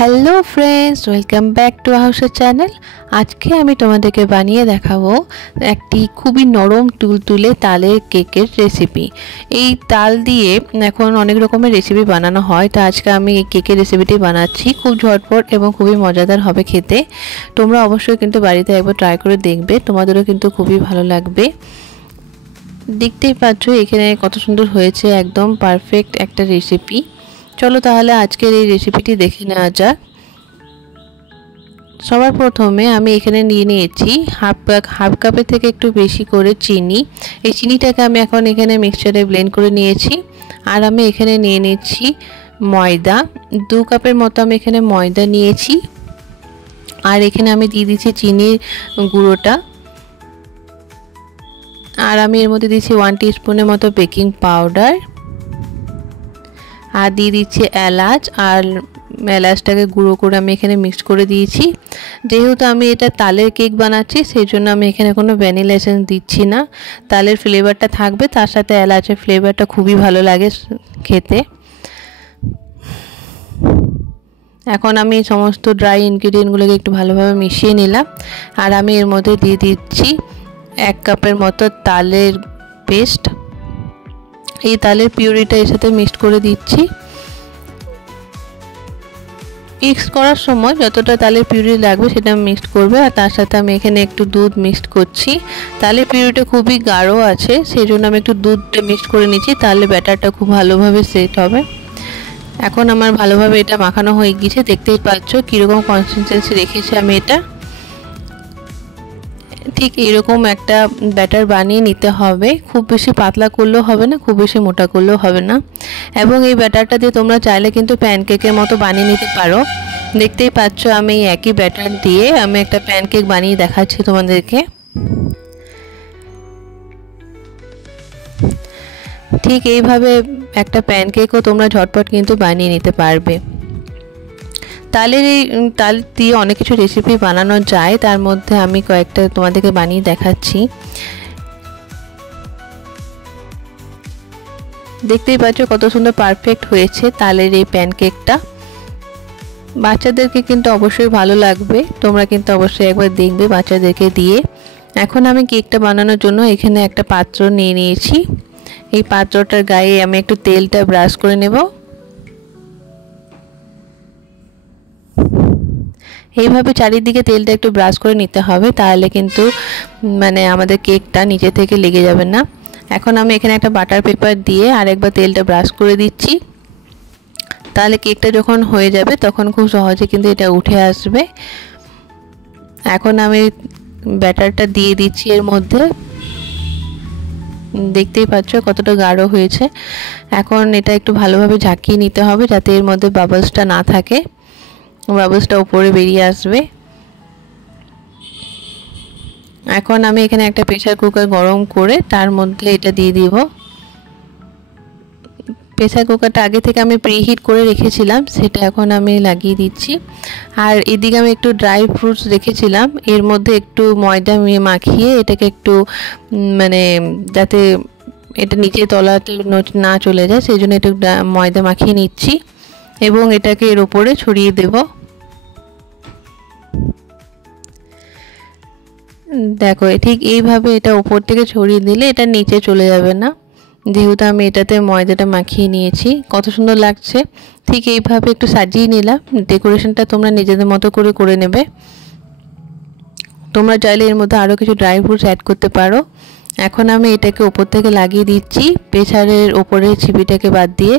Hello friends, welcome back to our channel. আজকে আমি তোমাদেরকে বানিয়ে দেখাবো একটি খুবই নরম তুলতুলে তালের কেকের রেসিপি। এই তাল দিয়ে এখন অনেক রকমের রেসিপি বানানো হয়, তো আজকে আমি এই কেকের রেসিপিটি বানাচ্ছি। খুব ঝটপট এবং খুবই মজাদার হবে খেতে। তোমরা অবশ্যই কিন্তু বাড়িতে একবার ট্রাই করে দেখবে, তোমাদেরও কিন্তু খুবই ভালো লাগবে। দেখতেই পাচ্ছ এখানে কত সুন্দর হয়েছে, একদম পারফেক্ট একটা রেসিপি। চলো তাহলে আজকের এই রেসিপিটি দেখে নেওয়া যাক। সবার প্রথমে আমি এখানে নিয়ে নিয়েছি হাফ কাপের থেকে একটু বেশি করে চিনি। এই চিনিটাকে আমি এখন এখানে মিক্সচারে ব্লেন্ড করে নিয়েছি। আর আমি এখানে নিয়ে নিচ্ছি ময়দা, 2 কাপের মতো আমি এখানে ময়দা নিয়েছি। আর এখানে আমি দিয়ে দিচ্ছি চিনির গুঁড়োটা। আর আমি এর মধ্যে দিচ্ছি 1 টিস্পুনের মতো বেকিং পাউডার। আর দিয়ে দিচ্ছি এলাচ, আর এলাচটাকে গুঁড়ো করে আমি এখানে মিক্স করে দিয়েছি। যেহেতু আমি এটা তালের কেক বানাচ্ছি, সেই জন্য আমি এখানে কোনো ভ্যানিলা এসেন্স দিচ্ছি না। তালের ফ্লেভারটা থাকবে, তার সাথে এলাচের ফ্লেভারটা খুবই ভালো লাগে খেতে। এখন আমি সমস্ত ড্রাই ইনগ্রিডিয়েন্টগুলোকে একটু ভালোভাবে মিশিয়ে নিলাম। আর আমি এর মধ্যে দিয়ে দিচ্ছি 1 কাপের মতো তালের পেস্ট। এই তালের পিউরিটা এর সাথে মিক্সড করে দিচ্ছি। মিক্স করার সময় যতটা তালের পিউরি লাগবে সেটা মিক্সড করবে। আর তার সাথে আমি এখানে একটু দুধ মিক্সড করছি। তালের পিউরিটা খুবই গাঢ় আছে, সেই জন্য আমি একটু দুধটা মিক্সড করে নিচ্ছি, তাহলে ব্যাটারটা খুব ভালোভাবে সেট হবে। এখন আমার ভালোভাবে এটা মাখানো হয়ে গিয়েছে, দেখতেই পাচ্ছ কীরকম কনসিস্টেন্সি রেখেছি আমি এটা। ঠিক এরকম একটা ব্যাটার বানিয়ে নিতে হবে। খুব বেশি পাতলা করলেও হবে না, খুব বেশি মোটা করলেও হবে না। এবং এই ব্যাটারটা দিয়ে তোমরা চাইলে কিন্তু প্যানকেকের মতো বানিয়ে নিতে পারো। দেখতেই পাচ্ছ আমি একই ব্যাটার দিয়ে আমি একটা প্যানকেক বানিয়ে দেখাচ্ছি তোমাদেরকে। ঠিক এইভাবে একটা প্যানকেকও তোমরা ঝটপট কিন্তু বানিয়ে নিতে পারবে। তাল দিয়ে অনেক কিছু রেসিপি বানানো যায়, তার মধ্যে আমি কয়েকটা তোমাদেরকে বানিয়ে দেখাচ্ছি। দেখতেই পাচ্ছ কত সুন্দর পারফেক্ট হয়েছে তালের এই প্যানকেকটা। বাচ্চাদেরকে কিন্তু অবশ্যই ভালো লাগবে, তোমরা কিন্তু অবশ্যই একবার দেখবে বাচ্চাদেরকে দিয়ে। এখন আমি কেকটা বানানোর জন্য এখানে একটা পাত্র নিয়ে নিয়েছি। এই পাত্রটার গায়ে আমি একটু তেলটা ব্রাশ করে নেব। এইভাবে চারিদিকে তেলটা একটু ব্রাশ করে নিতে হবে, তাহলে কিন্তু আমাদের কেকটা নিচে থেকে লেগে যাবে না। এখন আমি এখানে একটা বাটার পেপার দিয়ে আরেকবার তেলটা ব্রাশ করে দিচ্ছি, তাহলে কেকটা যখন হয়ে যাবে তখন খুব সহজে কিন্তু এটা উঠে আসবে। এখন আমি ব্যাটারটা দিয়ে দিচ্ছি এর মধ্যে। দেখতেই পাচ্ছ কতটা গাঢ় হয়েছে। এখন এটা একটু ভালোভাবে ঝাঁকিয়ে নিতে হবে, যাতে এর মধ্যে বাবলসটা না থাকে, বাবলসটা উপরে বেরিয়ে আসবে। এখন আমি এখানে একটা প্রেসার কুকার গরম করে তার মধ্যে এটা দিয়ে দিব। প্রেসার কুকারটা আগে থেকে আমি প্রিহিট করে রেখেছিলাম, সেটা এখন আমি লাগিয়ে দিচ্ছি। আর এদিকে আমি একটু ড্রাই ফ্রুটস রেখেছিলাম, এর মধ্যে একটু ময়দা মাখিয়ে এটাকে একটু যাতে এটা নিচে তলাতে না চলে যায়, সেই জন্য একটু ময়দা মাখিয়ে নিচ্ছি এবং এটাকে এর উপরে ছড়িয়ে দেব। দেখো ঠিক এইভাবে এটা উপর থেকে ছড়িয়ে দিলে এটা নিচে চলে যাবে না, যেহেতু আমি এটাতে ময়দাটা মাখিয়ে নিয়েছি। কত সুন্দর লাগছে। ঠিক এইভাবে একটু সাজিয়ে নিলাম। ডেকোরেশনটা তোমরা নিজেদের মতো করে নেবে। তোমরা চাইলে এর মধ্যে আরও কিছু ড্রাই ফ্রুটস অ্যাড করতে পারো। এখন আমি এটাকে উপর থেকে লাগিয়ে দিচ্ছি, প্রেসারের ওপরে ছিপিটাকে বাদ দিয়ে।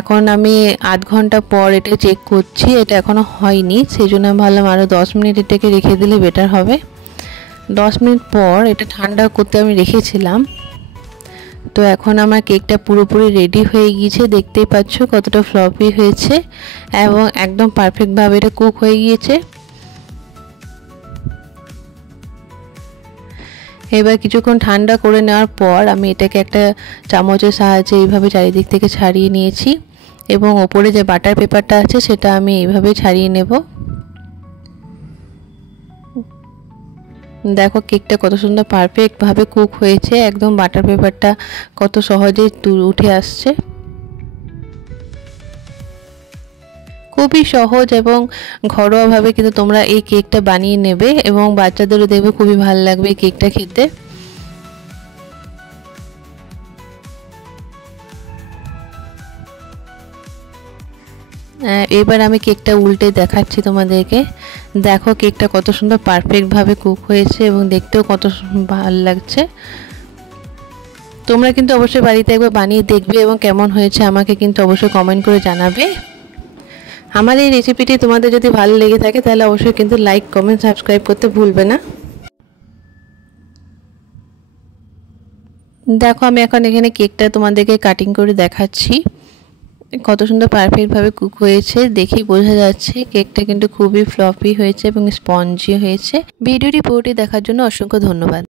এখন আমি আধ ঘন্টা পর এটা চেক করছি, এটা এখনও হয়নি, সেই জন্য আমি ভাবলাম আরও 10 মিনিট এটাকে রেখে দিলে বেটার হবে। 10 মিনিট পর এটা ঠান্ডা করতে আমি রেখেছিলাম। তো এখন আমার কেকটা পুরোপুরি রেডি হয়ে গিয়েছে। দেখতেই পাচ্ছ কতটা ফ্লফি হয়েছে এবং একদম পারফেক্টভাবে এটা কুক হয়ে গিয়েছে। এবার কিছুক্ষণ ঠান্ডা করে নেওয়ার পর আমি এটাকে একটা চামচের সাহায্যে এইভাবে চারিদিক থেকে ছাড়িয়ে নিয়েছি এবং ওপরে যে বাটার পেপারটা আছে সেটা আমি এইভাবে ছাড়িয়ে নেব। দেখো কেকটা কত সুন্দর পারফেক্টভাবে কুক হয়েছে, একদম বাটার পেপারটা কত সহজেই উঠে আসছে। খুবই সহজ এবং ঘরোয়াভাবে কিন্তু তোমরা এই কেকটা বানিয়ে নেবে এবং বাচ্চাদেরও দেখবে খুবই ভালো লাগবে এই কেকটা খেতে। এবার আমি কেকটা উল্টে দেখাচ্ছি তোমাদেরকে। দেখো কেকটা কত সুন্দর পারফেক্টভাবে কুক হয়েছে এবং দেখতেও কত ভালো লাগছে। তোমরা কিন্তু অবশ্যই বাড়িতে একবার বানিয়ে দেখবে এবং কেমন হয়েছে আমাকে কিন্তু অবশ্যই কমেন্ট করে জানাবে। আমার এই রেসিপিটি তোমাদের যদি ভালো লেগে থাকে তাহলে অবশ্যই কিন্তু লাইক, কমেন্ট, সাবস্ক্রাইব করতে ভুলবে না। দেখো আমি এখন এখানে কেকটা তোমাদেরকে কাটিং করে দেখাচ্ছি। কত সুন্দর পারফেক্টভাবে কুক হয়েছে দেখেই বোঝা যাচ্ছে। কেকটা কিন্তু খুবই ফ্লফি হয়েছে এবং স্পঞ্জি হয়েছে। ভিডিওটি পুরোটি দেখার জন্য অসংখ্য ধন্যবাদ।